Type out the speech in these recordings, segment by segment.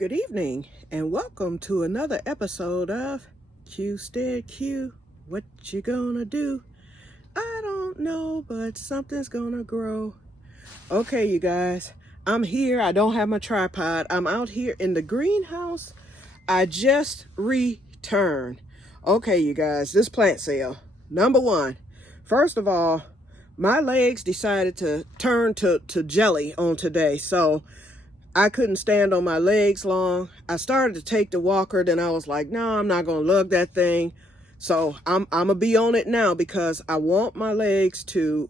Good evening, and welcome to another episode of Que-stead-Que. What you gonna do? I don't know, but something's gonna grow. Okay, you guys, I'm here. I don't have my tripod. I'm out here in the greenhouse. I just returned. Okay, you guys, this plant sale. Number one, first of all, my legs decided to turn to jelly on today, so I couldn't stand on my legs long. I started to take the walker, then I was like, no, I'm not gonna lug that thing. So I'm gonna be on it now because I want my legs to,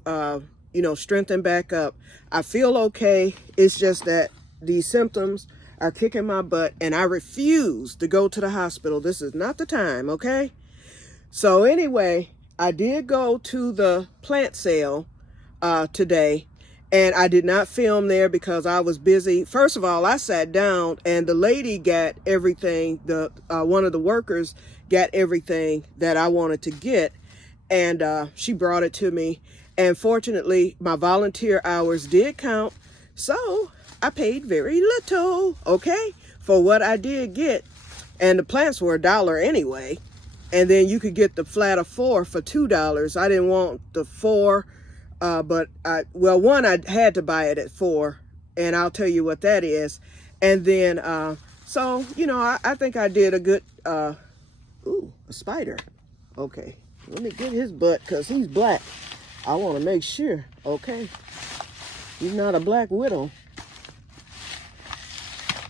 strengthen back up. I feel okay. It's just that these symptoms are kicking my butt and I refuse to go to the hospital. This is not the time, okay? So anyway, I did go to the plant sale today. And I did not film there because I was busy. First of all, I sat down and the lady got everything, one of the workers got everything that I wanted to get. And she brought it to me. And fortunately, my volunteer hours did count. So I paid very little, okay, for what I did get. And the plants were $1 anyway. And then you could get the flat of 4 for $2. I didn't want the 4. But one, I had to buy it at 4, and I'll tell you what that is. And then, I think I did a good, ooh, a spider. Okay, let me get his butt because he's black. I want to make sure, okay, he's not a black widow.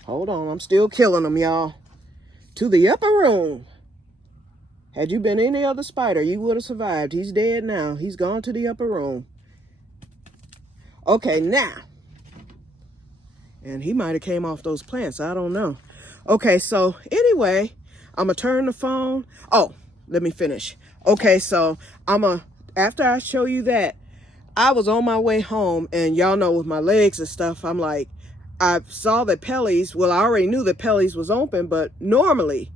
Hold on, I'm still killing them, y'all. To the upper room. Had you been any other spider, you would have survived. He's dead now. He's gone to the upper room. Okay, now, and he might have came off those plants. I don't know. Okay, so anyway, I'm going to turn the phone. Oh, let me finish. Okay, so after I show you that, I was on my way home, and y'all know with my legs and stuff, I'm like, I saw that Pelees, well, I already knew that Pelees was open, but normally,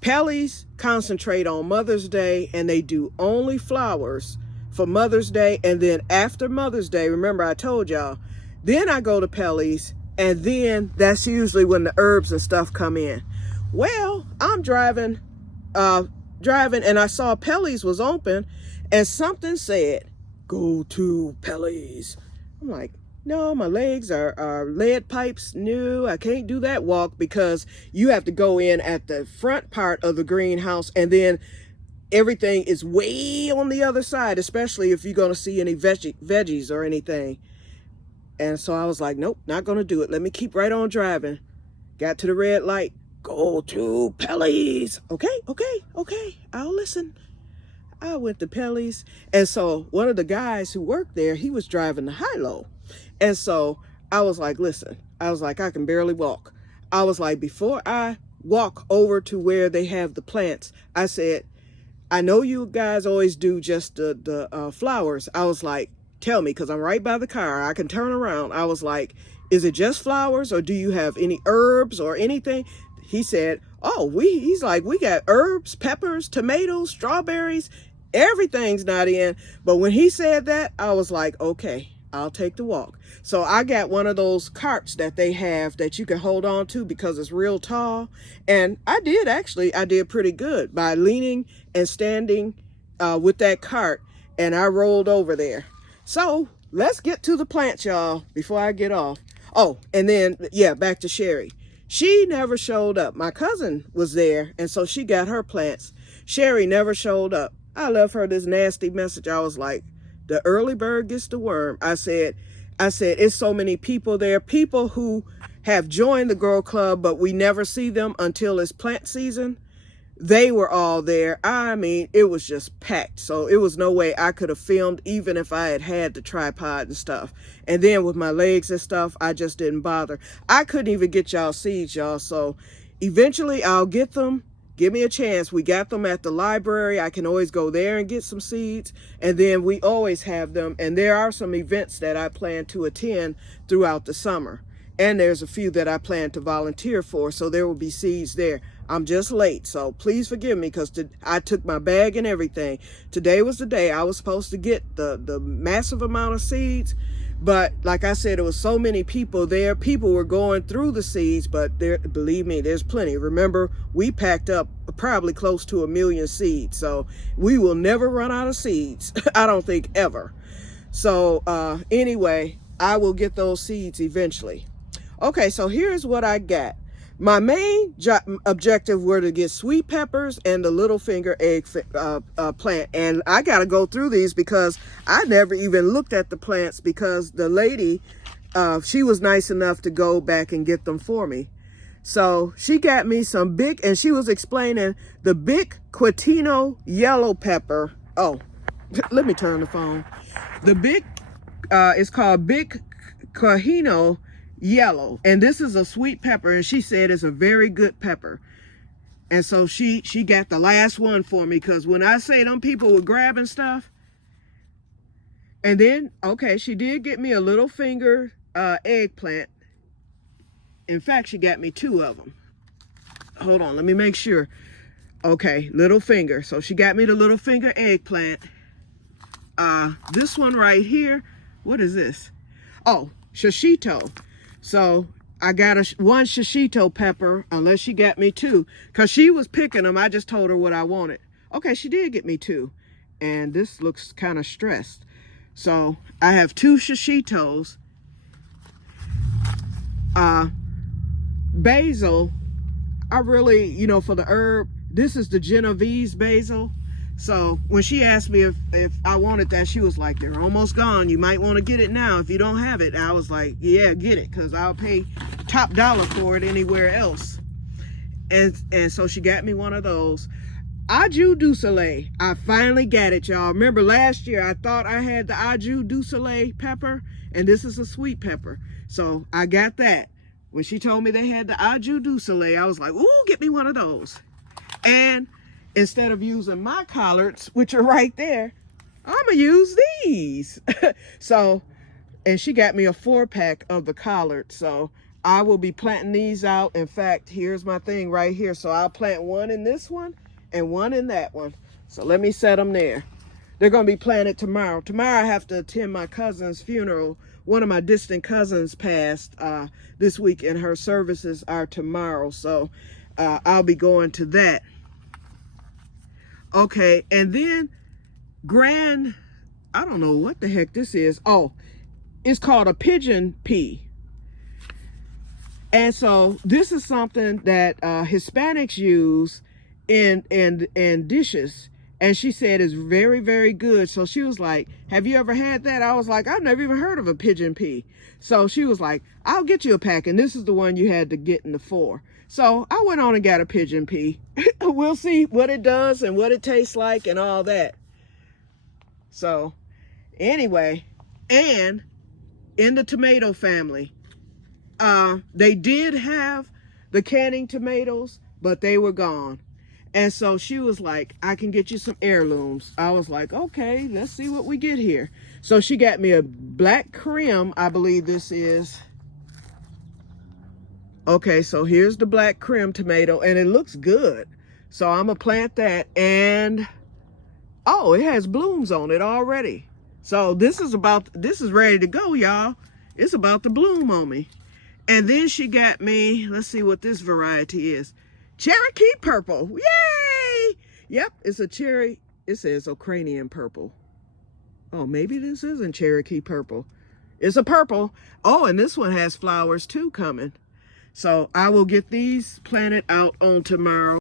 Pelees concentrate on Mother's Day, and they do only flowers for Mother's Day. And then after Mother's Day, remember I told y'all, then I go to Pelees, and then that's usually when the herbs and stuff come in. Well, I'm driving and I saw Pelees was open, and something said, go to Pelees. I'm like, no, my legs are lead pipes. No, I can't do that walk because you have to go in at the front part of the greenhouse, and then everything is way on the other side, especially if you're going to see any veggies or anything. And so I was like, nope, not going to do it. Let me keep right on driving. Got to the red light. Go to Pelees. Okay. I'll listen. I went to Pelees. And so one of the guys who worked there, he was driving the high-low. And so I was like, listen, I can barely walk. I was like, before I walk over to where they have the plants, I said, I know you guys always do just the flowers. I was like, tell me, because I'm right by the car. I can turn around. I was like, is it just flowers, or do you have any herbs or anything? He said, he's like, we got herbs, peppers, tomatoes, strawberries. Everything's not in. But when he said that, I was like, okay, I'll take the walk. So I got one of those carts that they have that you can hold on to because it's real tall. And I did pretty good by leaning and standing with that cart, and I rolled over there. So let's get to the plants, y'all, before I get off. Oh, and then, back to Sherry. She never showed up. My cousin was there, and so she got her plants. Sherry never showed up. I left her this nasty message. I was like, the early bird gets the worm. I said, it's so many people there. People who have joined the Girl Club, but we never see them until it's plant season. They were all there. I mean, it was just packed. So it was no way I could have filmed even if I had the tripod and stuff. And then with my legs and stuff, I just didn't bother. I couldn't even get y'all seeds, y'all. So eventually I'll get them. Give me a chance. We got them at the library. I can always go there and get some seeds. And then we always have them. And there are some events that I plan to attend throughout the summer. And there's a few that I plan to volunteer for. So there will be seeds there. I'm just late. So please forgive me because I took my bag and everything. Today was the day I was supposed to get the massive amount of seeds. But like I said, there was so many people there. People were going through the seeds, but there, believe me, there's plenty. Remember, we packed up probably close to 1 million seeds. So we will never run out of seeds. I don't think ever. So anyway, I will get those seeds eventually. Okay, so here's what I got. My main objective were to get sweet peppers and the little finger egg plant. And I got to go through these because I never even looked at the plants, because the lady, she was nice enough to go back and get them for me. So she got me some big, and she was explaining the big Quitino yellow pepper. Oh, let me turn the phone. The big, it's called big Quitino yellow, and this is a sweet pepper, and she said it's a very good pepper. And so she got the last one for me, because when I say them people were grabbing stuff. And then, okay, she did get me a little finger eggplant. In fact, she got me 2 of them. Hold on, let me make sure. Okay, little finger. So she got me the little finger eggplant. This one right here, what is this? Oh, shishito. So I got one shishito pepper, unless she got me 2, because she was picking them. I just told her what I wanted. Okay, she did get me 2, and this looks kind of stressed. So I have 2 shishitos. Basil, I really, you know, for the herb, this is the Genovese basil. So when she asked me if I wanted that, she was like, they're almost gone. You might want to get it now if you don't have it. I was like, yeah, get it, because I'll pay top dollar for it anywhere else. And so she got me one of those. Aju du Soleil, I finally got it, y'all. Remember last year, I thought I had the Aju du Soleil pepper, and this is a sweet pepper. So I got that. When she told me they had the Aju du Soleil, I was like, ooh, get me one of those. And instead of using my collards, which are right there, I'm gonna use these. So, and she got me a 4-pack of the collards. So I will be planting these out. In fact, here's my thing right here. So I'll plant one in this one and one in that one. So let me set them there. They're gonna be planted tomorrow. Tomorrow I have to attend my cousin's funeral. One of my distant cousins passed this week, and her services are tomorrow. So I'll be going to that. Okay, and then I don't know what the heck this is. Oh, it's called a pigeon pea. And so this is something that Hispanics use in dishes. And she said it's very, very good. So she was like, have you ever had that? I was like, I've never even heard of a pigeon pea. So she was like, I'll get you a pack. And this is the one you had to get in the 4. So I went on and got a pigeon pea. We'll see what it does and what it tastes like and all that. So anyway, and in the tomato family, they did have the canning tomatoes, but they were gone. And so she was like, I can get you some heirlooms. I was like, okay, let's see what we get here. So she got me a black Krim, I believe this is. Okay, so here's the black Krim tomato, and it looks good. So I'm gonna plant that, and oh, it has blooms on it already. So this is ready to go, y'all. It's about to bloom on me. And then she got me, let's see what this variety is. Cherokee purple, yay! Yep, it's a cherry, it says Ukrainian purple. Oh, maybe this isn't Cherokee purple. It's a purple. Oh, and this one has flowers too coming. So I will get these planted out on tomorrow.